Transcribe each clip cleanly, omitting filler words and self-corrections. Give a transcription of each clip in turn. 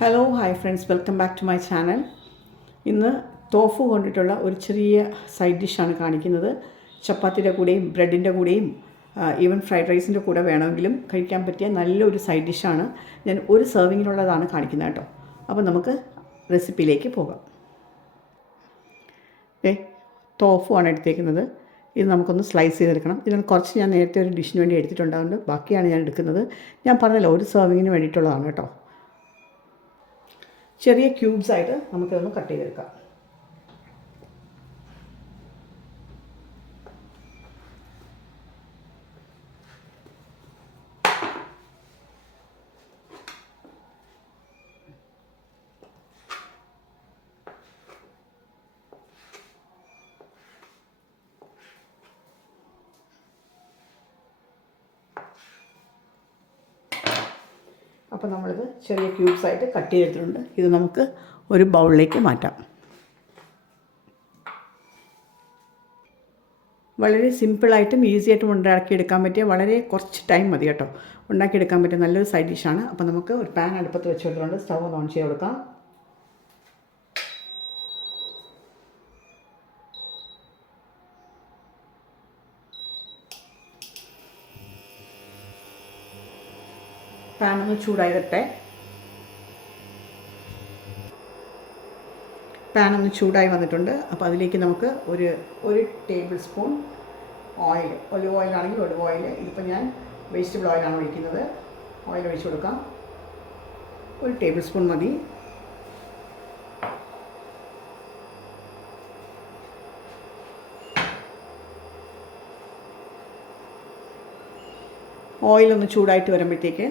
Hello hi friends, welcome back to my channel. ഇന്ന് tofu കൊണ്ടിട്ടുള്ള ഒരു ചെറിയ സൈഡ് ഡിഷാണ് കാണിക്കുന്നത്. ചപ്പാത്തിയുടെ കൂടെയും ബ്രെഡിൻ്റെ കൂടെയും ഈവൻ ഫ്രൈഡ് റൈസിൻ്റെ കൂടെ വേണമെങ്കിലും കഴിക്കാൻ പറ്റിയ നല്ലൊരു സൈഡ് ഡിഷാണ്. ഞാൻ ഒരു സെർവിങ്ങിനുള്ളതാണ് കാണിക്കുന്നത് കേട്ടോ. അപ്പോൾ നമുക്ക് റെസിപ്പിയിലേക്ക് പോകാം. തോഫു ആണ് എടുത്തേക്കുന്നത്. ഇത് നമുക്കൊന്ന് സ്ലൈസ് ചെയ്തെടുക്കണം. ഇതിന് കുറച്ച് ഞാൻ നേരത്തെ ഒരു ഡിഷിന് വേണ്ടി എടുത്തിട്ടുണ്ടാകുന്നുണ്ട്, ബാക്കിയാണ് ഞാൻ എടുക്കുന്നത്. ഞാൻ പറഞ്ഞല്ലോ, ഒരു സെർവിങ്ങിന് വേണ്ടിയിട്ടുള്ളതാണ് കേട്ടോ. ചെറിയ ക്യൂബ്സായിട്ട് നമുക്കിതൊന്ന് കട്ട് ചെയ്തെടുക്കാം. അപ്പോൾ നമ്മളിത് ചെറിയ ക്യൂബ്സായിട്ട് കട്ട് ചെയ്തിട്ടുണ്ട്. ഇത് നമുക്ക് ഒരു ബൗളിലേക്ക് മാറ്റാം. വളരെ സിമ്പിളായിട്ടും ഈസിയായിട്ടും ഉണ്ടാക്കിയെടുക്കാൻ പറ്റിയ, വളരെ കുറച്ച് ടൈം മതി കേട്ടോ ഉണ്ടാക്കിയെടുക്കാൻ പറ്റിയ നല്ലൊരു സൈഡ് ഡിഷാണ്. അപ്പോൾ നമുക്ക് ഒരു പാൻ അടുപ്പത്ത് വെച്ച് കൊടുത്തുകൊണ്ട് സ്റ്റൗ ഒന്ന് ഓൺ ചെയ്ത് കൊടുക്കാം. പാൻ ഒന്ന് ചൂടായി വരട്ടെ. പാൻ ഒന്ന് ചൂടായി വന്നിട്ടുണ്ട്. അപ്പോൾ അതിലേക്ക് നമുക്ക് ഒരു ടേബിൾ സ്പൂൺ ഓയിൽ, ഒലിവ് ഓയിലാണെങ്കിൽ ഒലിവ് ഓയിൽ, ഇതിപ്പോൾ ഞാൻ വെജിറ്റബിൾ ഓയിലാണ് ഒഴിക്കുന്നത്. ഓയിൽ ഒഴിച്ച് കൊടുക്കാം. ഒരു ടേബിൾ സ്പൂൺ മതി. ഓയിലൊന്ന് ചൂടായിട്ട് വരുമ്പോഴത്തേക്ക്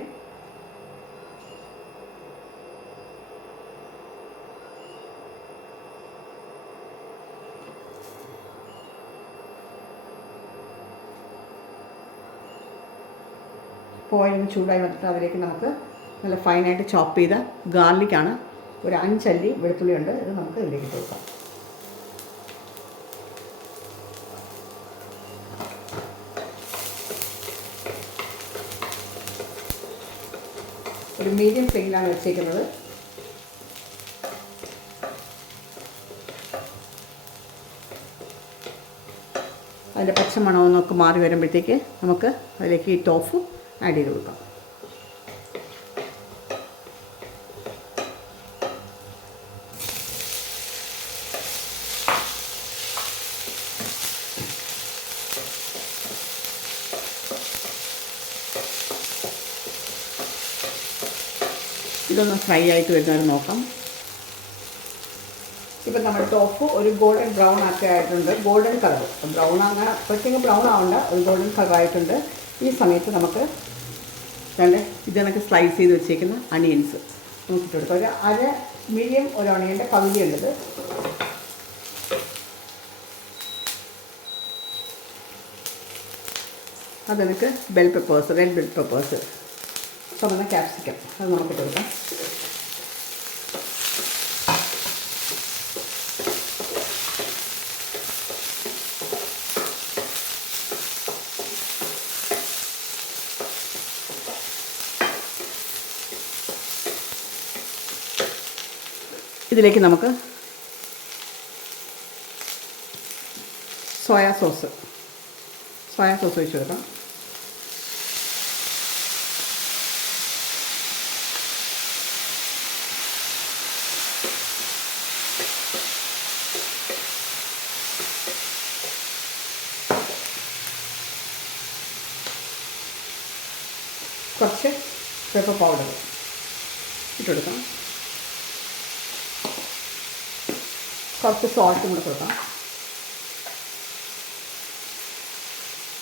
ഓയിലൊന്ന് ചൂടായി വന്നിട്ട് അതിലേക്ക് നമുക്ക് നല്ല ഫൈനായിട്ട് ചോപ്പ് ചെയ്ത ഗാർലിക്കാണ്, ഒരു 5 അല്ലി വെളുത്തുള്ളി ഉണ്ട്. ഇത് നമുക്ക് ഇതിലേക്ക് കൊടുക്കാം. ഒരു മീഡിയം ഫ്ലെയിമിലാണ് വെച്ചേക്കുന്നത്. അതിൻ്റെ പച്ചമണമൊന്നൊക്കെ മാറി വരുമ്പോഴത്തേക്ക് നമുക്ക് അതിലേക്ക് ഈ ടോഫു ആഡ് ചെയ്ത് കൊടുക്കാം. ഇതൊന്ന് ഫ്രൈ ആയിട്ട് വരുന്നത് നോക്കാം. ഇപ്പം നമ്മുടെ ടോഫു ഒരു ഗോൾഡൻ ബ്രൗൺ ഒക്കെ ആയിട്ടുണ്ട്. ഗോൾഡൻ കളർ, ബ്രൗൺ അങ്ങനെ പ്രത്യേകം ബ്രൗൺ ആവണ്ട, ഒരു ഗോൾഡൻ കളർ ആയിട്ടുണ്ട്. ഈ സമയത്ത് നമുക്ക് ഇതിനൊക്കെ സ്ലൈസ് ചെയ്ത് വെച്ചേക്കുന്ന അണിയൻസ് നോക്കിയിട്ട് കൊടുക്കാം. ഒരു അര മീഡിയം ഒരു ഒണിയൻ്റെ പകുതി ഉള്ളത്. അതെനിക്ക് bell peppers, red bell peppers, ചുമന്ന ക്യാപ്സിക്കം, അത് നമുക്കിട്ട് കൊടുക്കാം. ഇതിലേക്ക് നമുക്ക് സോയാ സോസ് ഒഴിച്ച് കൊടുക്കാം. കുറച്ച് പെപ്പർ പൗഡർ ഇട്ട് കൊടുക്കാം. കുറച്ച് സോൾട്ടും കൂടെ കൊടുക്കാം.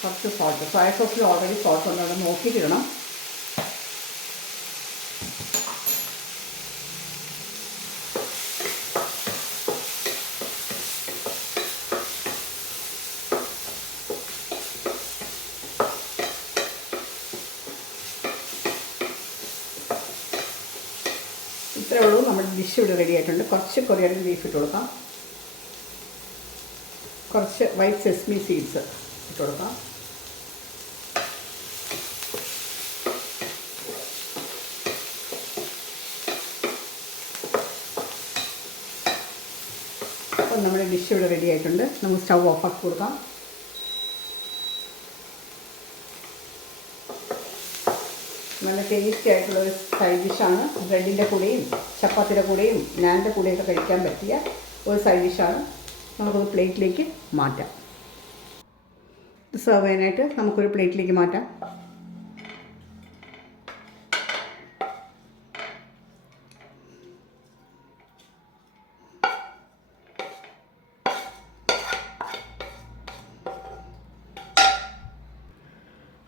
കുറച്ച് സോൾട്ട്, സോയ സോസിൽ ഓൾറെഡി സോൾട്ട് ഉണ്ട്, അവിടെ നോക്കിയിട്ടിടണം. ഇത്രയേ ഉള്ളൂ, നമ്മുടെ ഡിഷ് ഇവിടെ റെഡി ആയിട്ടുണ്ട്. കുറച്ച് കൊറിയൻഡർ ലീഫ് ഇട്ട് കൊടുക്കാം. കുറച്ച് വൈറ്റ് സെസ്മി സീഡ്സ് ഇട്ട് കൊടുക്കാം. നമ്മുടെ ഡിഷ് ഇവിടെ റെഡി ആയിട്ടുണ്ട്. നമുക്ക് സ്റ്റൗ ഓഫാക്കി കൊടുക്കാം. നല്ല ടേസ്റ്റി ആയിട്ടുള്ളൊരു സൈഡ് ഡിഷാണ്. ബ്രെഡിൻ്റെ കൂടെയും ചപ്പാത്തിയുടെ കൂടെയും നാനിൻ്റെ കൂടെയൊക്കെ കഴിക്കാൻ പറ്റിയ ഒരു സൈഡ് ഡിഷാണ്. നമുക്കൊരു പ്ലേറ്റിലേക്ക് മാറ്റാം. ഇത് സെർവ് ചെയ്യാനായിട്ട് നമുക്കൊരു പ്ലേറ്റിലേക്ക് മാറ്റാം.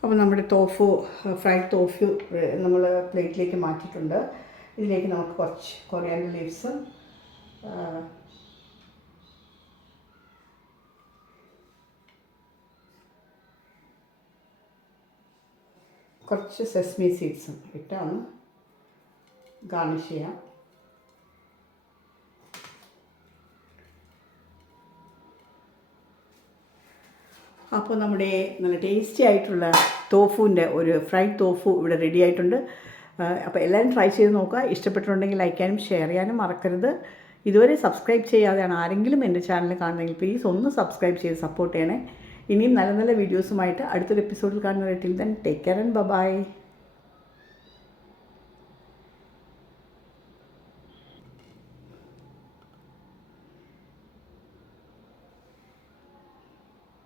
അപ്പോൾ നമ്മുടെ ഫ്രൈഡ് തോഫു നമ്മൾ പ്ലേറ്റിലേക്ക് മാറ്റിയിട്ടുണ്ട്. ഇതിലേക്ക് നമുക്ക് കുറച്ച് കൊറിയാൻഡർ ലീവ്സും കുറച്ച് സെസ്മി സീഡ്സും ഇട്ടാണ് ഗാർണിഷ് ചെയ്യാം. അപ്പോൾ നമ്മുടെ നല്ല ടേസ്റ്റി ആയിട്ടുള്ള തോഫുവിൻ്റെ ഒരു ഫ്രൈഡ് തോഫു ഇവിടെ റെഡി ആയിട്ടുണ്ട്. അപ്പോൾ എല്ലാവരും ട്രൈ ചെയ്ത് നോക്കുക. ഇഷ്ടപ്പെട്ടിട്ടുണ്ടെങ്കിൽ ലൈക്ക് ചെയ്യാനും ഷെയർ ചെയ്യാനും മറക്കരുത്. ഇതുവരെ സബ്സ്ക്രൈബ് ചെയ്യാതെയാണ് ആരെങ്കിലും എൻ്റെ ചാനൽ കാണുന്നതെങ്കിൽ പ്ലീസ് ഒന്ന് സബ്സ്ക്രൈബ് ചെയ്ത് സപ്പോർട്ട് ചെയ്യണേ. ഇനിയും നല്ല നല്ല വീഡിയോസുമായിട്ട് അടുത്തൊരു എപ്പിസോഡിൽ കാണുന്നവരെ till then take care and by.